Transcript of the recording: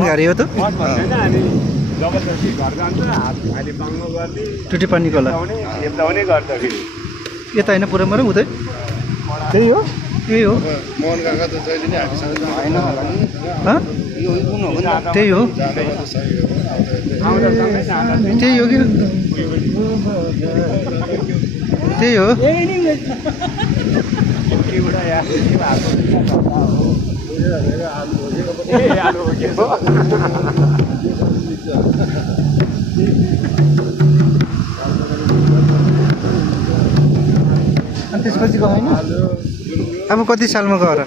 गाडी हो त टुटी पानी खोला यता होइन पुरा मरौँ उतै त्यही हो यही हो त्यही हो त्यही हो कि त्यही हो अनि त्यसपछि गएन अब कति सालमा गएर